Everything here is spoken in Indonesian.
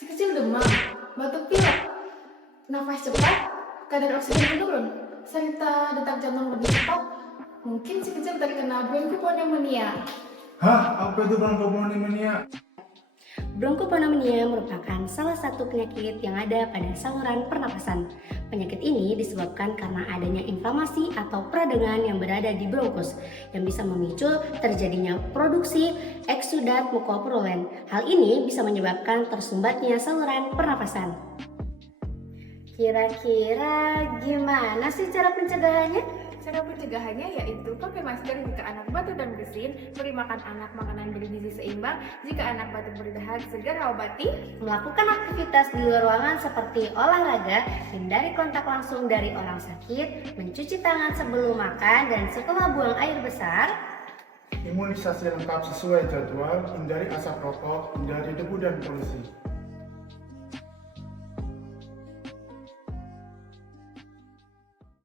Si kecil demam, batuk pilek, nafas cepat, kadar oksigen menurun, serta detak jantung lebih cepat. Mungkin si kecil terkena bronchopneumonia. Hah? Apa itu bronchopneumonia? Bronchopneumonia merupakan salah satu penyakit yang ada pada saluran pernapasan. Penyakit ini disebabkan karena adanya inflamasi atau peradangan yang berada di bronkus yang bisa memicu terjadinya produksi eksudat mukopurulen. Hal ini bisa menyebabkan tersumbatnya saluran pernapasan. Kira-kira gimana sih cara pencegahannya? Cara pencegahannya yaitu pakai masker jika anak batuk dan bersin, beri makan anak makanan bergizi seimbang, jika anak batuk berdahak segera obati, Melakukan aktivitas di luar ruangan seperti olahraga, hindari kontak langsung dari orang sakit, mencuci tangan sebelum makan dan setelah buang air besar. Imunisasi lengkap sesuai jadwal, hindari asap rokok, hindari debu dan polusi.